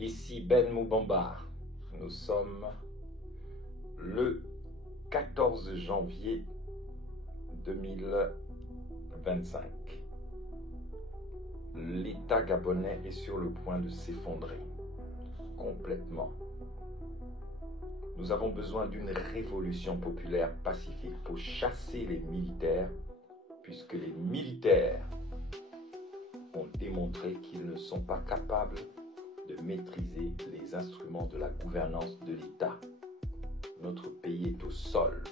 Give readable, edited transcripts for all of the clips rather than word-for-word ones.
Ici Ben Moubamba. Nous sommes le 14 janvier 2025. L'État gabonais est sur le point de s'effondrer complètement. Nous avons besoin d'une révolution populaire pacifique pour chasser les militaires, puisque les militaires ont démontré qu'ils ne sont pas capables de maîtriser les instruments de la gouvernance de l'État. Notre pays est au sol.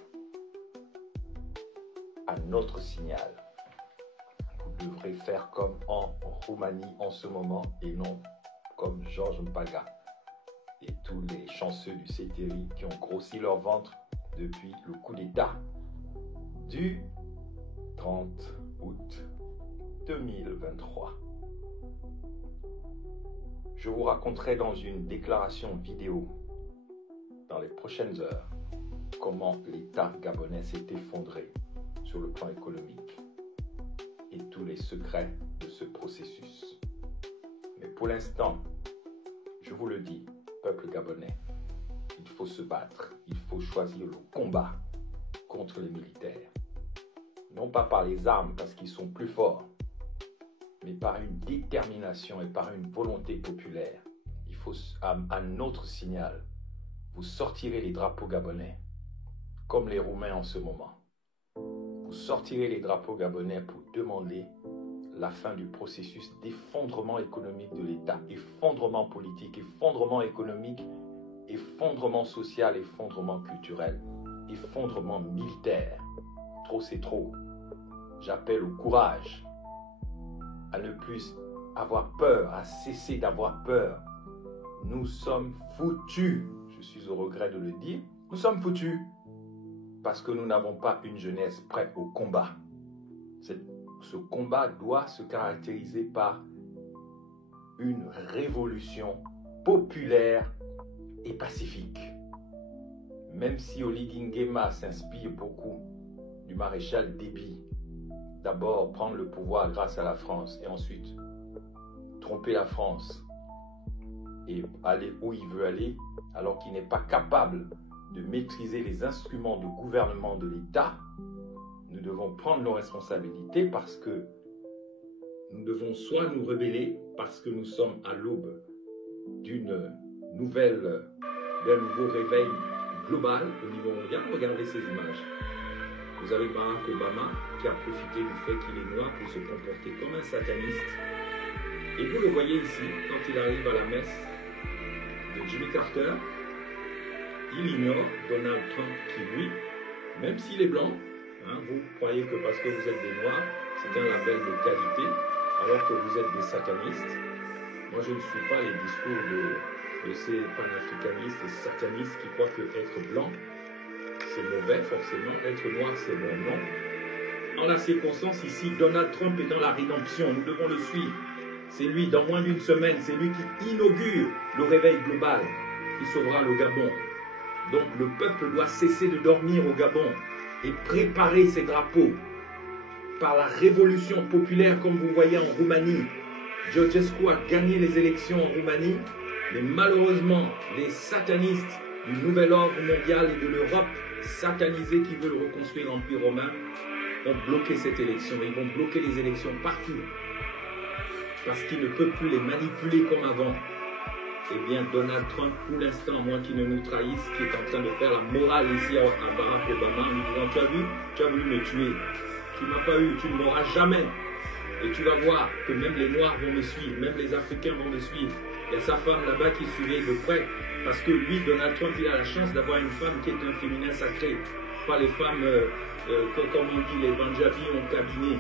À notre signal, vous devrez faire comme en Roumanie en ce moment et non comme Georges Mpaga et tous les chanceux du CTRI qui ont grossi leur ventre depuis le coup d'État du 30 août 2023. Je vous raconterai dans une déclaration vidéo dans les prochaines heures comment l'État gabonais s'est effondré sur le plan économique et tous les secrets de ce processus. Mais pour l'instant, je vous le dis, peuple gabonais, il faut se battre, il faut choisir le combat contre les militaires. Non pas par les armes parce qu'ils sont plus forts, mais par une détermination et par une volonté populaire. Il faut, à notre signal, vous sortirez les drapeaux gabonais, comme les Roumains en ce moment. Vous sortirez les drapeaux gabonais pour demander la fin du processus d'effondrement économique de l'État, effondrement politique, effondrement économique, effondrement social, effondrement culturel, effondrement militaire. Trop, c'est trop. J'appelle au courage, à ne plus avoir peur, à cesser d'avoir peur. Nous sommes foutus, je suis au regret de le dire, nous sommes foutus parce que nous n'avons pas une jeunesse prête au combat. Ce combat doit se caractériser par une révolution populaire et pacifique. Même si Oligui Nguema s'inspire beaucoup du maréchal Déby, d'abord prendre le pouvoir grâce à la France et ensuite tromper la France et aller où il veut aller alors qu'il n'est pas capable de maîtriser les instruments de gouvernement de l'État, nous devons prendre nos responsabilités parce que nous devons soit nous rebeller parce que nous sommes à l'aube d'un nouveau réveil global au niveau mondial. Regardez ces images. Vous avez Barack Obama qui a profité du fait qu'il est noir pour se comporter comme un sataniste. Et vous le voyez ici, quand il arrive à la messe de Jimmy Carter, il ignore Donald Trump qui, lui, même s'il est blanc, vous croyez que parce que vous êtes des noirs, c'est un label de qualité, alors que vous êtes des satanistes. Moi, je ne suis pas les discours de ces panafricanistes et satanistes qui croient que être blanc, c'est mauvais forcément, être noir c'est bon, non. En la circonstance ici, Donald Trump est dans la rédemption, nous devons le suivre. C'est lui, dans moins d'une semaine, c'est lui qui inaugure le réveil global, qui sauvera le Gabon. Donc le peuple doit cesser de dormir au Gabon et préparer ses drapeaux par la révolution populaire comme vous voyez en Roumanie. Georgescu a gagné les élections en Roumanie, mais malheureusement les satanistes du nouvel ordre mondial et de l'Europe satanisés qui veulent reconstruire l'Empire romain ont bloqué cette élection. Ils vont bloquer les élections partout parce qu'ils ne peuvent plus les manipuler comme avant. Eh bien, Donald Trump, pour l'instant, moins qu'il ne nous trahisse, qui est en train de faire la morale ici à Barack Obama, en lui disant, tu as voulu me tuer. Tu ne m'as pas eu, tu ne m'auras jamais. Et tu vas voir que même les Noirs vont me suivre, même les Africains vont me suivre. Il y a sa femme là-bas qui surveille de près. Parce que lui, Donald Trump, il a la chance d'avoir une femme qui est un féminin sacré. Pas les femmes, comme on dit, les Banjabis en cabinet.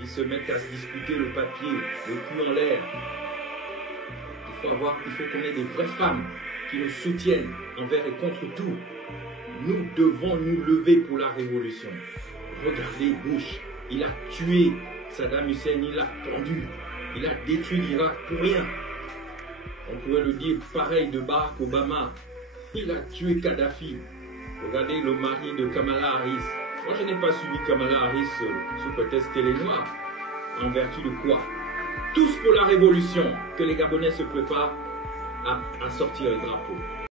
Ils se mettent à se disputer le papier, le cul en l'air. Il faut qu'on ait des vraies femmes qui nous soutiennent envers et contre tout. Nous devons nous lever pour la révolution. Regardez Bush, il a tué Saddam Hussein, il l'a pendu, il a détruit l'Irak pour rien. On pourrait le dire pareil de Barack Obama, il a tué Kadhafi. Regardez le mari de Kamala Harris. Moi, je n'ai pas suivi Kamala Harris sous prétexte qu'elle est noire. En vertu de quoi? tous pour la révolution, que les Gabonais se préparent à sortir les drapeaux.